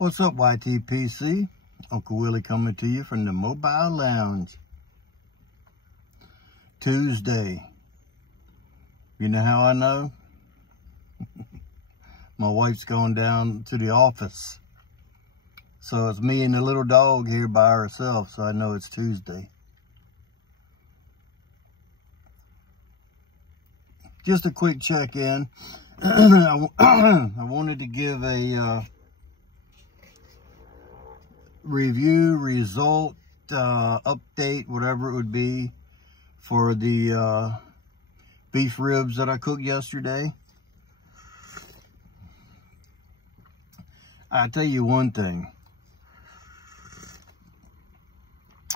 What's up, YTPC? Uncle Willie coming to you from the Mobile Lounge. Tuesday. You know how I know? My wife's going down to the office. So it's me and the little dog here by ourselves, so I know it's Tuesday. Just a quick check-in. I wanted to give a review, result, update, whatever it would be, for the beef ribs that I cooked yesterday. I'll tell you one thing.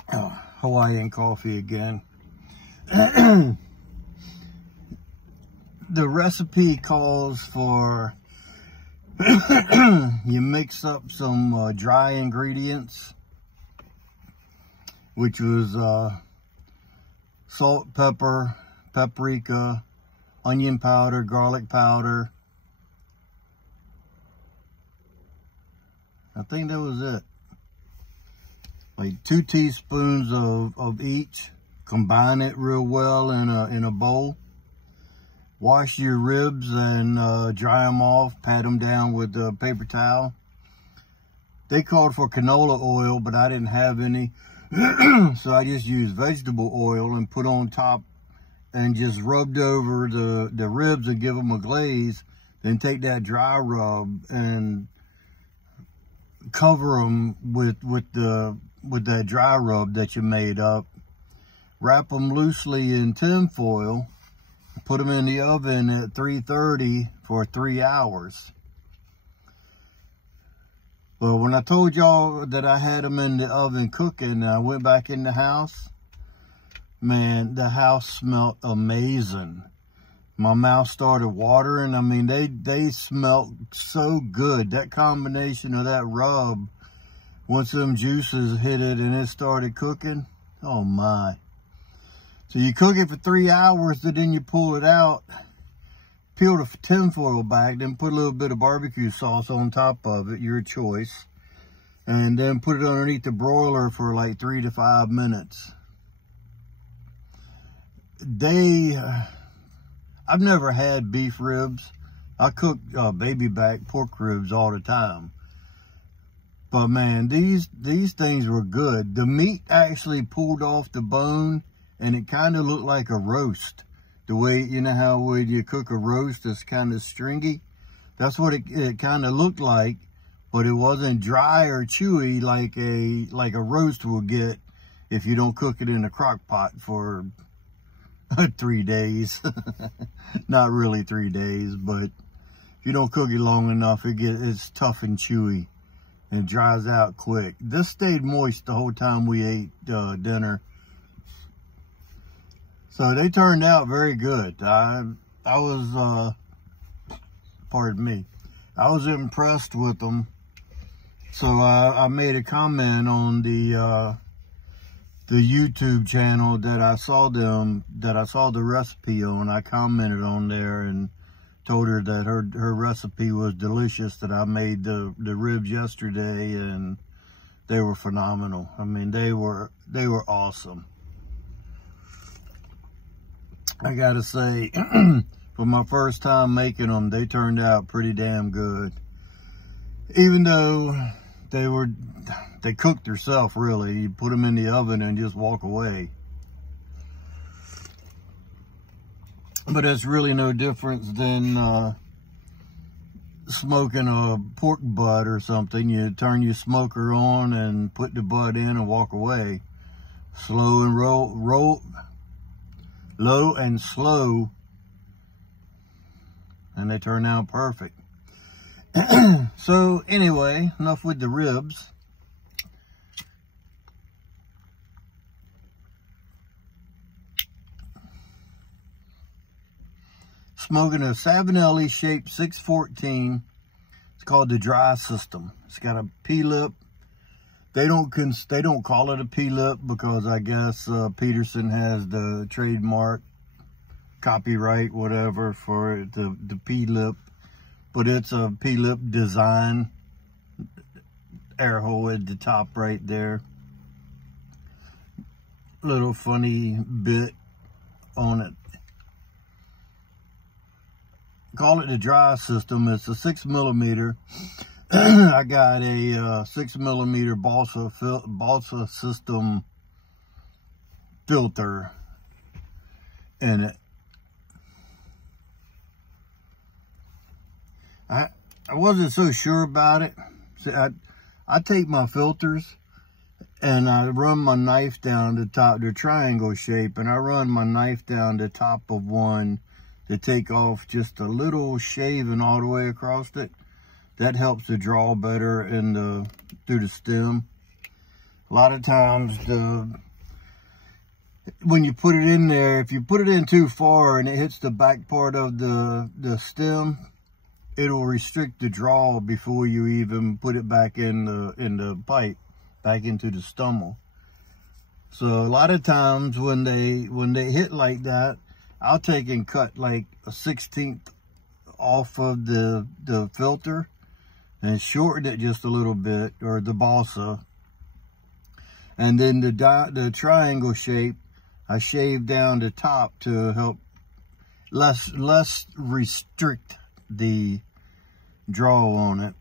Hawaiian coffee again. The recipe calls for you mix up some dry ingredients, which was salt, pepper, paprika, onion powder, garlic powder. I think that was it. Like 2 teaspoons of each. Combine it real well in a bowl. Wash your ribs and dry them off. Pat them down with a paper towel. They called for canola oil, but I didn't have any. So I just used vegetable oil and put on top and just rubbed over the ribs and give them a glaze. Then take that dry rub and cover them with that dry rub that you made up. Wrap them loosely in tin foil. Put them in the oven at 330 for 3 hours. Well, when I told y'all that I had them in the oven cooking, I went back in the house. Man, the house smelled amazing. My mouth started watering. I mean, they smelled so good. That combination of that rub, once them juices hit it and it started cooking, oh my. So you cook it for 3 hours, then you pull it out, peel the tin foil back, then put a little bit of barbecue sauce on top of it, your choice, and then put it underneath the broiler for like 3 to 5 minutes. I've never had beef ribs. I cook baby back pork ribs all the time. But man, these things were good. The meat actually pulled off the bone, and it kind of looked like a roast. The way, you know how when you cook a roast, it's kind of stringy. That's what it kind of looked like, but it wasn't dry or chewy like a roast will get if you don't cook it in a crock pot for 3 days. Not really 3 days, but if you don't cook it long enough, it's tough and chewy and it dries out quick. This stayed moist the whole time we ate dinner. So they turned out very good. I was, pardon me, I was impressed with them. So I made a comment on the YouTube channel that I saw the recipe on. I commented on there and told her that her recipe was delicious, that I made the ribs yesterday, and they were phenomenal. I mean, they were awesome. I gotta say, for my first time making them, they turned out pretty damn good. Even though they cooked themselves, really. You put them in the oven and just walk away. But it's really no difference than smoking a pork butt or something. You turn your smoker on and put the butt in and walk away. Slow and low and slow, and they turn out perfect. So anyway, enough with the ribs. Smoking a Savinelli Shape 614. It's called the dry system. It's got a P-lip. They don't call it a P-lip because I guess Peterson has the trademark, copyright, whatever, for the P-lip. But it's a P-lip design. air hole at the top right there. Little funny bit on it. Call it the dry system. It's a 6mm. I got a 6mm balsa system filter in it. I wasn't so sure about it. See, I take my filters and I run my knife down the top, the triangle shape, and I run my knife down the top of one to take off just a little shaving all the way across it. That helps to draw better through the stem. A lot of times when you put it in there, if you put it in too far and it hits the back part of the stem, it'll restrict the draw before you even put it back in the pipe, back into the stummel. So a lot of times when they hit like that, I'll take and cut like a 1/16 off of the filter and shorten it just a little bit, or the balsa. And then the triangle shape, I shave down the top to help less restrict the draw on it.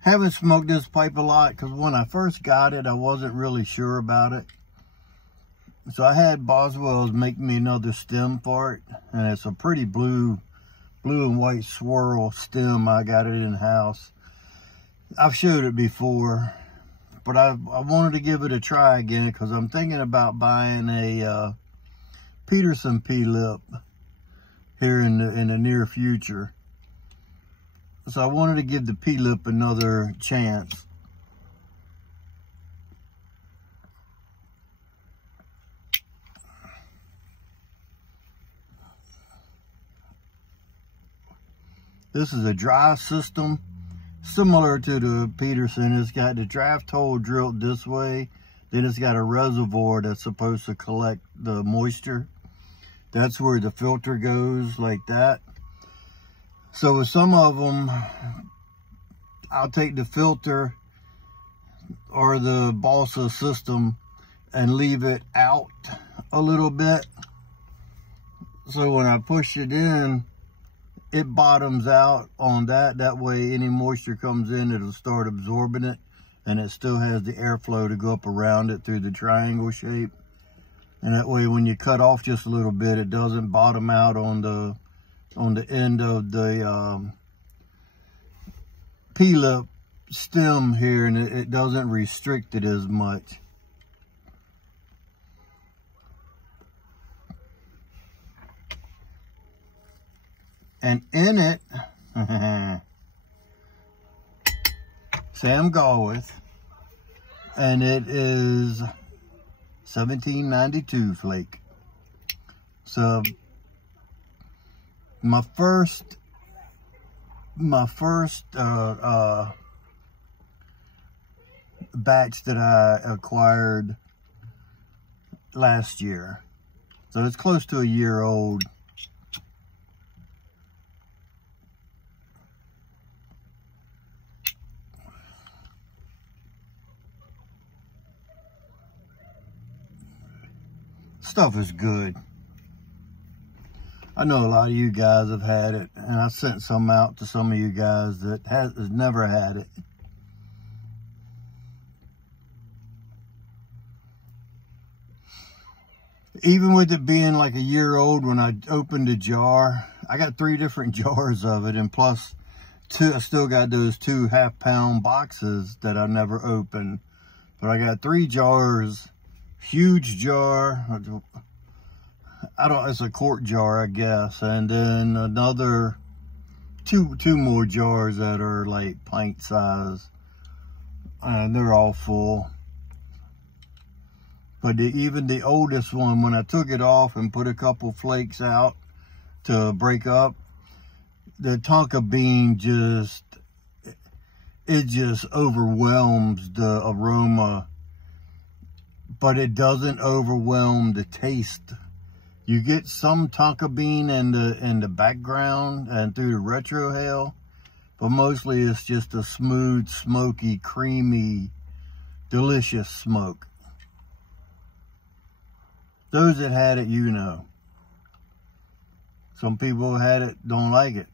Haven't smoked this pipe a lot because when I first got it, I wasn't really sure about it. So I had Boswell's make me another stem for it, and it's a pretty blue and white swirl stem. I got it in-house. I've showed it before, but I wanted to give it a try again because I'm thinking about buying a Peterson P-lip here in the near future. So I wanted to give the P-lip another chance. This is a dry system, similar to the Peterson. It's got the draft hole drilled this way. Then it's got a reservoir that's supposed to collect the moisture. That's where the filter goes, like that. So with some of them, I'll take the filter or the balsa system and leave it out a little bit. So when I push it in, it bottoms out on that. That way any moisture comes in, it'll start absorbing it, and it still has the airflow to go up around it through the triangle shape. And that way when you cut off just a little bit, it doesn't bottom out on the end of the P-lip stem here, and it doesn't restrict it as much. And in it, Sam Galwith, and it is 1792 Flake. So my first batch that I acquired last year. So it's close to a year old. Stuff is good. I know a lot of you guys have had it, and I sent some out to some of you guys that has never had it. Even with it being like a year old, when I opened a jar, I got 3 different jars of it, and plus I still got those 2 half-pound boxes that I never opened. But I got 3 jars, huge jar, it's a quart jar, I guess, and then another two more jars that are like pint size, and they're all full. But even the oldest one, when I took it off and put a couple flakes out to break up, the tonka bean just overwhelms the aroma, but it doesn't overwhelm the taste. You get some tonka bean in the background and through the retrohale, but mostly it's just a smooth, smoky, creamy, delicious smoke. Those that had it, you know. Some people had it, don't like it.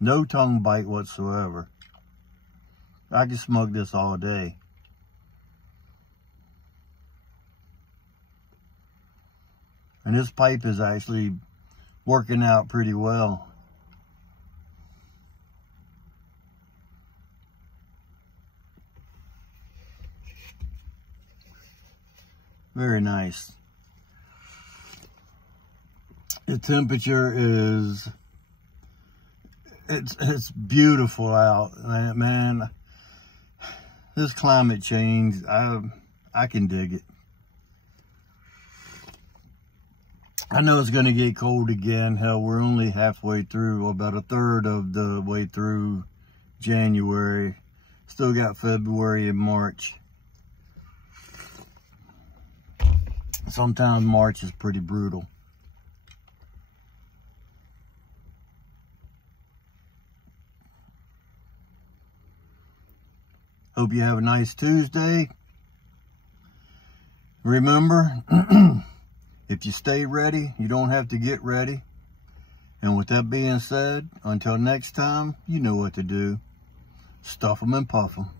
No tongue bite whatsoever. I can smoke this all day. And this pipe is actually working out pretty well. Very nice. The temperature is, it's beautiful out, man. This climate change, I can dig it. I know it's going to get cold again. Hell, we're only halfway through, about a third of the way through January. Still got February and March. Sometimes March is pretty brutal. Hope you have a nice Tuesday. Remember, if you stay ready, you don't have to get ready. And with that being said, until next time, you know what to do. Stuff them and puff them.